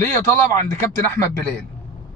ليا طلب عند كابتن احمد بلال.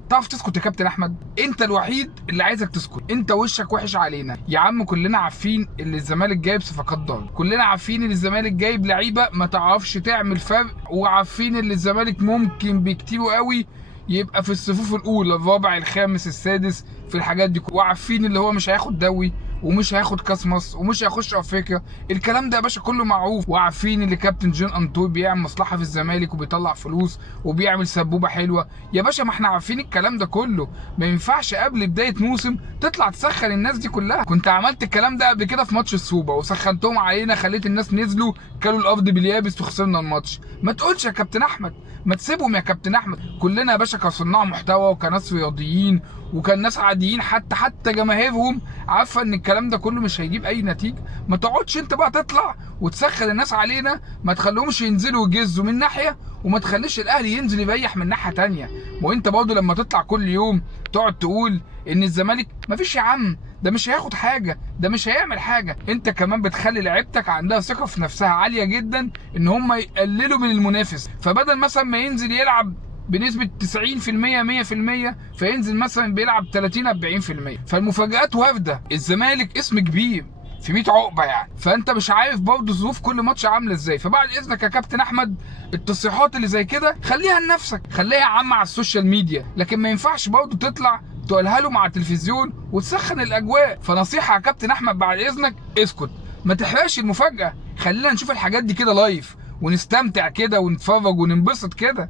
تعرف تسكت يا كابتن احمد؟ انت الوحيد اللي عايزك تسكت، انت وشك وحش علينا يا عم. كلنا عارفين اللي الزمالك جايب صفقات ضال، كلنا عارفين ان الزمالك جايب لعيبه ما تعرفش تعمل فرق، وعارفين ان الزمالك ممكن بكتير قوي يبقى في الصفوف الاولى، الرابع، الخامس، السادس في الحاجات دي، وعارفين اللي هو مش هياخد دوري ومش هياخد كاس مصر ومش هيخش افريقيا. الكلام ده يا باشا كله معروف، وعارفين ان كابتن جون انطوي بيعمل مصلحه في الزمالك وبيطلع فلوس وبيعمل سبوبه حلوه. يا باشا ما احنا عارفين الكلام ده كله. ما ينفعش قبل بدايه موسم تطلع تسخن الناس دي كلها. كنت عملت الكلام ده قبل كده في ماتش السوبر وسخنتهم علينا، خليت الناس نزلوا كلوا الارض باليابس وخسرنا الماتش. ما تقولش يا كابتن احمد، ما تسيبهم يا كابتن احمد. كلنا يا باشا كصناع محتوى وكناس رياضيين وكان ناس عاديين، حتى جماهيرهم عارفه ان الكلام ده كله مش هيجيب اي نتيجه. ما تقعدش انت بقى تطلع وتسخن الناس علينا، ما تخليهمش ينزلوا يجزوا من ناحيه وما تخليش الاهلي ينزل يريح من ناحيه تانيه. وانت برضه لما تطلع كل يوم تقعد تقول ان الزمالك مفيش يا عم، ده مش هياخد حاجه، ده مش هيعمل حاجه، انت كمان بتخلي لعيبتك عندها ثقه في نفسها عاليه جدا ان هم يقللوا من المنافس. فبدل مثلا ما ينزل يلعب بنسبه 90% 100%، فينزل مثلا بيلعب 30 40%. فالمفاجآت وارده. الزمالك اسم كبير في 100 عقبه يعني، فانت مش عارف برضه ظروف كل ماتش عامله ازاي. فبعد اذنك يا كابتن احمد، التصريحات اللي زي كده خليها لنفسك، خليها يا عم على السوشيال ميديا، لكن ما ينفعش برضه تطلع تقولها له مع التلفزيون وتسخن الاجواء. فنصيحه يا كابتن احمد بعد اذنك، اسكت، ما تحرقش المفاجاه، خلينا نشوف الحاجات دي كده لايف ونستمتع كده ونتفرج وننبسط كده.